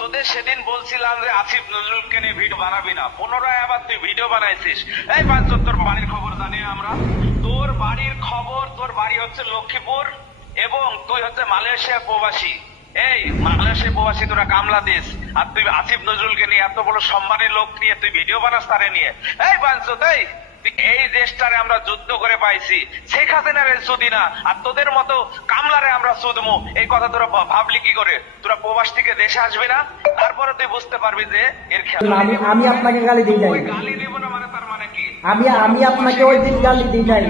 তোদের সেদিন বলছিলাম যে আসিফ নজরুলকে নিয়ে ভিডিও বানাবি না, পুনরায় আবার তুই ভিডিও বানাইছিস। এই বাঞ্চোদ, তোর বাড়ির খবর জানি আমরা। তোর বাড়ির খবর, তোর বাড়ি হচ্ছে লক্ষ্মীপুর এবং তুই হচ্ছে মালয়েশিয়া প্রবাসী। এই মালয়েশিয়া প্রবাসী তোরা কামলা দিস, আর তুই আসিফ নজরুলকে নিয়ে এত বড় সম্মানের লোক নিয়ে তুই ভিডিও বানাস তারে নিয়ে। এই বাঞ্চোদ, এই দেশটারে আমরা যুদ্ধ করে পাইছি, শেখ হাসিনার সুদি না, আর তোদের মতো কামলারে আমরা সুদমু। এই কথা তোরা ভাবলি কি করে? তোরা প্রবাস থেকে দেশে আসবি না, তারপরে তুই বুঝতে পারবি যে এর খেলা। আমি আপনাকে গালি দিই নাই, গালি দিব না মানে তার মানে কি? আমি আপনাকে ওই দিন গালি দিই নাই।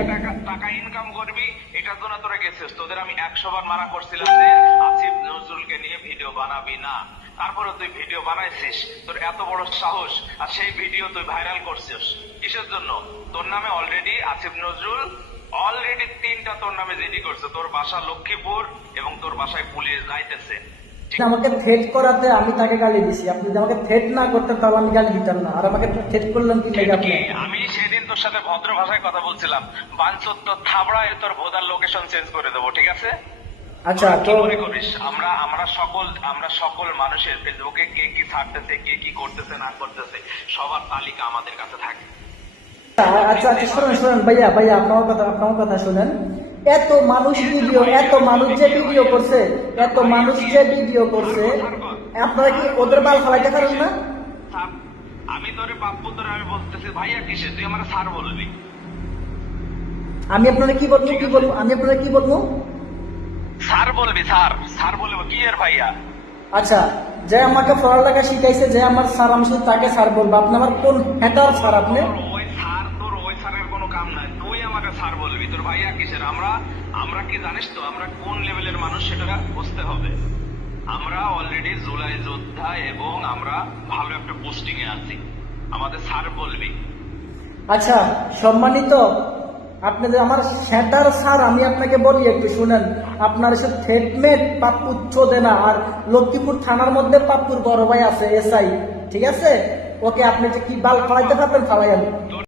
টাকা ইনকাম করবি, এটার জন্য তোরা গেছিস। তোদের আমি 100 বার মানা করছিলাম যে আসিফ নজরুলকে নিয়ে ভিডিও বানাবি না, তারপরে তুই ভিডিও বানাইছিস। তোর এত বড় সাহস, আর সেই ভিডিও তুই ভাইরাল করছিস কিসের জন্য? তোর নামে অলরেডি আসিফ নজরুল অলরেডি 3টা তোর নামে জিডি করছে। তোর বাসা লক্ষ্মীপুর এবং তোর বাসায় পুলিশ যাইতেছে। আমাকে থ্রেট করাতে আমি তাকে গালি দিছি। আপনি যদি আমাকে থ্রেট না করতেন তাহলে আমি গালি দিতাম না। আর আমাকে থ্রেট করলেন কি লেগে আপনি? আমি সেদিন তোর সাথে ভদ্র ভাষায় কথা বলছিলাম। বাঞ্চোদ, তোর থাবড়ায় তোর ভোদার লোকেশন চেঞ্জ করে দেবো, ঠিক আছে? আচ্ছা, কি তো মনে করিস আমরা সকল মানুষের ফেসবুকে কে কি ছাড়তেছে, কে কি করতেছে না করতেছে, সবার তালিকা আমাদের কাছে থাকে। আচ্ছা আচ্ছা, শোনেন ভাইয়া, আপনার কথা শোনেন। এত মানুষ যে ভিডিও করছে, আপনারা কি ওদের বাল ফালাইতে পারেন না? আমি তোরে পাপ্পু, তোরে আমি বলতেছি ভাইয়া কিসে, তুই আমার স্যার বলবি। আমি আপনারা কি বলবো? স্যার বলবি, স্যার বলবো কি এর ভাইয়া? আচ্ছা, যে আমাকে পড়ালেখা শিখাইছে, যে আমার স্যার, আমি শুধু তাকে স্যার বলবো। আপনি আমার কোন হ্যাটার স্যার? আপনি ওই স্যারের কোনো কাম নাই, তুই আমাকে স্যার বলবি। তোর ভাইয়া কিসের? আমরা কি জানিস তো আমরা কোন লেভেলের মানুষ, সেটা বুঝতে হবে। আমরা অলরেডি জুলাই যোদ্ধা এবং আমরা ভালো একটা পোস্টিং এ আছি, আমাদের স্যার বলবি। আচ্ছা, সম্মানিত, আপনি যে আমার হ্যাটার স্যার, আমি আপনাকে বলি একটু শুনেন। আপনার এসব থ্রেটমেট পাপ্পু চোদে না। আর লক্ষ্মীপুর থানার মধ্যে পাপ্পুর বড় ভাই আছে, এসআই, ঠিক আছে? ওকে আপনি যে কি বাল ফালাইতে পারবেন ফালাই। আমি তোর